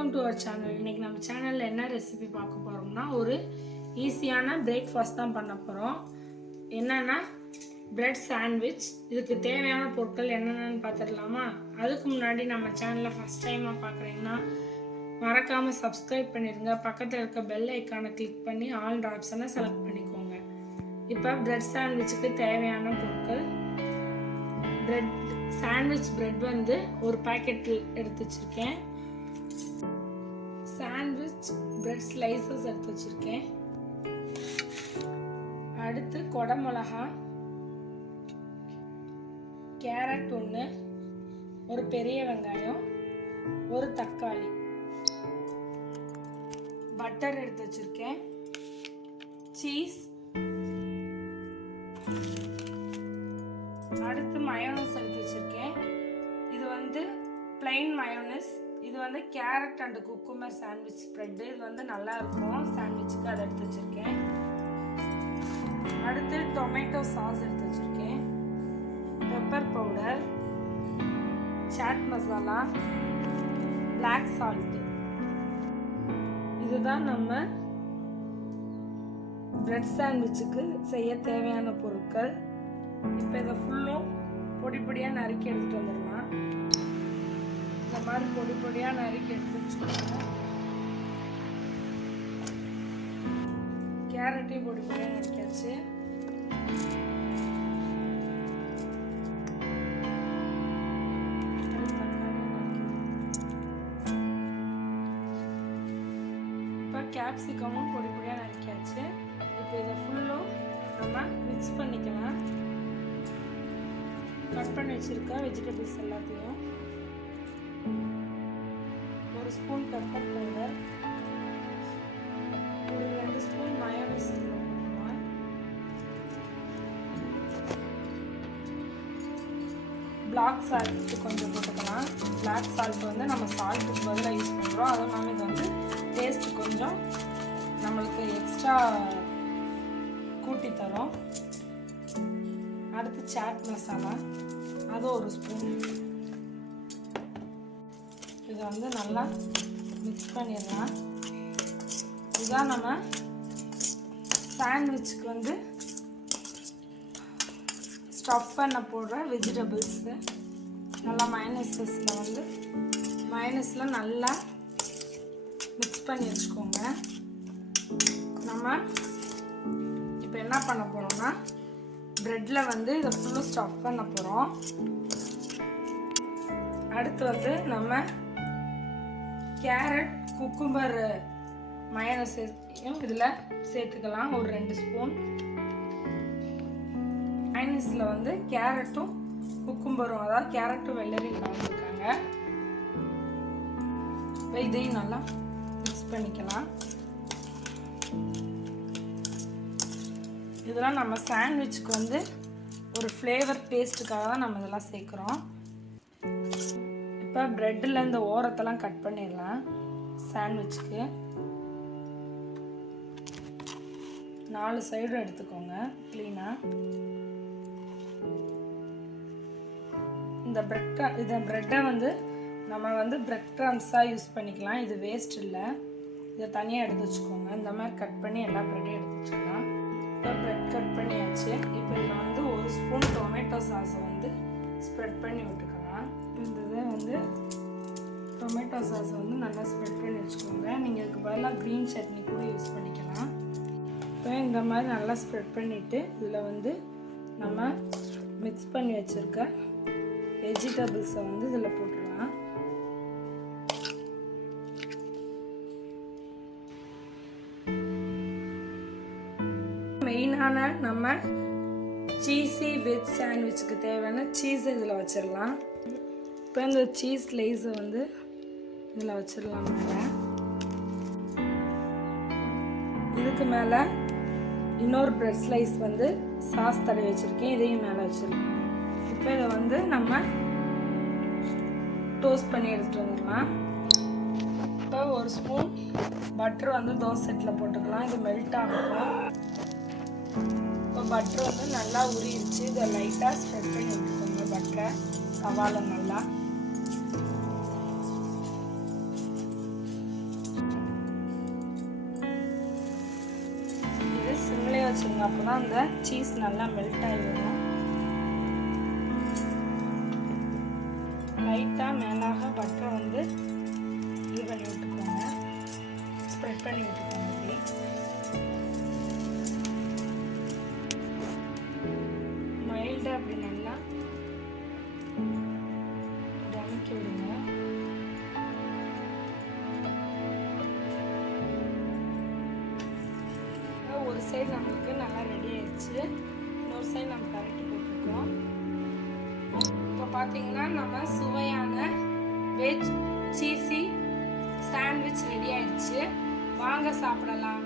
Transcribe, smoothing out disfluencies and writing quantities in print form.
Welcome to our channel. இன்னைக்கு நம்ம சேனலில் என்ன ரெசிபி பார்க்க போகிறோம்னா ஒரு ஈஸியான பிரேக்ஃபாஸ்ட் தான் பண்ண போகிறோம். என்னென்னா பிரெட் சாண்ட்விச். இதுக்கு தேவையான பொருட்கள் என்னென்னு பார்த்துடலாமா? அதுக்கு முன்னாடி நம்ம சேனலை ஃபஸ்ட் டைமாக பார்க்குறீங்கன்னா மறக்காமல் சப்ஸ்கிரைப் பண்ணிடுங்க. பக்கத்தில் இருக்க பெல் ஐக்கானை கிளிக் பண்ணி ஆல் ஆப்ஷனை செலக்ட் பண்ணிக்கோங்க. இப்போ பிரெட் சாண்ட்விச்சுக்கு தேவையான பொருட்கள்: பிரெட் சாண்ட்விச் பிரெட் வந்து ஒரு பாக்கெட்டில் எடுத்து வச்சுருக்கேன். சாண்ட்விச் பிரெட் ஸ்லைசஸ் எடுத்து வச்சுருக்கேன். அடுத்து கொடை மிளகா, கேரட் ஒன்று, ஒரு பெரிய வெங்காயம், ஒரு தக்காளி, பட்டர் எடுத்து வச்சுருக்கேன், சீஸ், அடுத்து மயோனஸ் எடுத்து வச்சுருக்கேன். இது வந்து பிளைன் மயோனஸ். இது வந்து carat and cucumber sandwich spread. இது வந்து நல்லா இருக்கும் சாண்ட்விச்சுக்கு, அதை எடுத்து வச்சுருக்கேன். அடுத்து டொமேட்டோ சாஸ் எடுத்து வச்சுருக்கேன், pepper powder, chaat masala, black salt. இதுதான் நம்ம பிரெட் சாண்ட்விச்சுக்கு செய்ய தேவையான பொருட்கள். இப்போ இதை ஃபுல்லும் பொடி பொடியாக நறுக்கி எடுத்துகிட்டு வந்துடலாம். இந்த மாதிரி பொடி பொடியாக நறுக்கி எடுத்து வச்சுக்கோங்க. கேரட்டையும் பொடி பொடியாக நறுக்கியாச்சு. இப்போ கேப்சிகமும் பொடி பொடியாக நறுக்கியாச்சு. இப்போ இதை ஃபுல்லும் நம்ம மிக்ஸ் பண்ணிக்கலாம். கட் பண்ணி வச்சுருக்க வெஜிடபிள்ஸ் எல்லாத்தையும், ஒரு ஸ்பூன் பெப்பர் பவுடர், ஒரு 2 ஸ்பூன் மயோனஸ் போட்டுக்கலாம், பிளாக் சால்ட் கொஞ்சம் போட்டுக்கலாம். பிளாக் சால்ட் வந்து நம்ம சால்ட்டுக்கு பதிலாக யூஸ் பண்ணுறோம். அதுவும் இல்லாமல் இது வந்து டேஸ்ட்டு கொஞ்சம் நம்மளுக்கு எக்ஸ்ட்ரா கூட்டி தரும். அடுத்து சாட் மசாலா, அது ஒரு ஸ்பூன். இதை வந்து நல்லா மிக்ஸ் பண்ணிடலாம். இதுதான் நம்ம சாண்ட்விச்சுக்கு வந்து ஸ்டஃப் பண்ண போடுற வெஜிடபிள்ஸு. நல்லா மயோனஸில் நல்லா மிக்ஸ் பண்ணி வச்சுக்கோங்க. நம்ம இப்போ என்ன பண்ண போகிறோம்னா பிரெட்டில் வந்து இதை ஃபுல்லும் ஸ்டஃப் பண்ண போகிறோம். அடுத்து வந்து நம்ம கேரட் குக்கும்பர் மயோனஸையும் இதில் சேர்த்துக்கலாம். ஒரு 2 ஸ்பூன். மயோனஸில் வந்து கேரட்டும் குக்கும்பரும், அதாவது கேரட்டும் வெள்ளரியும் கலந்துருக்காங்க. இப்போ இதையும் நல்லா மிக்ஸ் பண்ணிக்கலாம். இதெல்லாம் நம்ம சாண்ட்விச்சுக்கு வந்து ஒரு ஃப்ளேவர் டேஸ்ட்டுக்காக தான் நம்ம இதெல்லாம் சேர்க்குறோம். இப்போ ப்ரெட்டில் இந்த ஓரத்தெல்லாம் கட் பண்ணிடலாம். சாண்ட்விச்சுக்கு 4 சைடு எடுத்துக்கோங்க க்ளீனாக. இந்த ப்ரெட்டை வந்து நம்ம வந்து பிரெட் க்ரம்ஸாக யூஸ் பண்ணிக்கலாம். இது வேஸ்ட் இல்லை. இதை தனியாக எடுத்து வச்சுக்கோங்க. இந்த மாதிரி கட் பண்ணி எல்லா ப்ரெட்டையும் எடுத்து வச்சுக்கலாம். இப்போ ப்ரெட் கட் பண்ணியாச்சு. இப்போ இதில் வந்து 1 ஸ்பூன் டொமேட்டோ சாஸை வந்து ஸ்ப்ரெட் பண்ணி விட்டுக்கலாம். இந்த இதை வந்து டொமேட்டோ சாஸை வந்து நல்லா ஸ்ப்ரெட் பண்ணி வச்சுக்கோங்க. நீங்கள் இதுக்கு பதிலாக க்ரீன் சட்னி கூட யூஸ் பண்ணிக்கலாம். இப்போ இந்த மாதிரி நல்லா ஸ்ப்ரெட் பண்ணிவிட்டு இதில் வந்து நம்ம மிக்ஸ் பண்ணி வச்சுருக்க வெஜிடபிள்ஸை வந்து இதில் போட்டுடலாம். மெயினான நம்ம சீஸி வெஜ் சாண்ட்விச்சுக்கு தேவையான சீஸை இதில் வச்சிடலாம். இப்போ இந்த சீஸ் லேஸை வந்து இதில் வச்சிடலாம். மேலே இதுக்கு மேலே இன்னொரு பிரெட் ஸ்லைஸ் வந்து சாஸ் தடவி வச்சுருக்கேன். இதையும் மேலே வச்சிடலாம். இப்போ இதை வந்து நம்ம டோஸ்ட் பண்ணி எடுத்துகிட்டு வந்துடலாம். இப்போ 1 ஸ்பூன் பட்டர் வந்து தோசை செட்டில் போட்டுக்கலாம். இது மெல்ட் ஆகும். இப்போ பட்டர் வந்து நல்லா உரிச்சு இதை லைட்டாக ஸ்ப்ரெட் பண்ணி விட்டுக்கோங்க. பட்டரை தவால நல்லா விட்டுக்கோங்க. அப்போ தான் அந்த சீஸ் நல்லா மெல்ட் ஆகி வரும். லைட்டாக மேலாக பட்டரை வந்து இது பண்ணி விட்டுக்கோங்க, ஸ்ப்ரெட் பண்ணி விட்டுக்கோங்க. இப்படி மைல்டாக அப்படி நல்லா டமிக்கி விடுங்க. ஒரு சைடு நம்மளுக்கு நல்லா ரெடி ஆயிடுச்சு, இன்னொரு சைடு நம்ம கரெக்ட் போட்டிருக்கோம். இப்போ பார்த்தீங்கன்னா நம்ம சுவையான வெஜ் சீஸி சாண்ட்விச் ரெடி ஆயிடுச்சு. வாங்க சாப்பிடலாம்.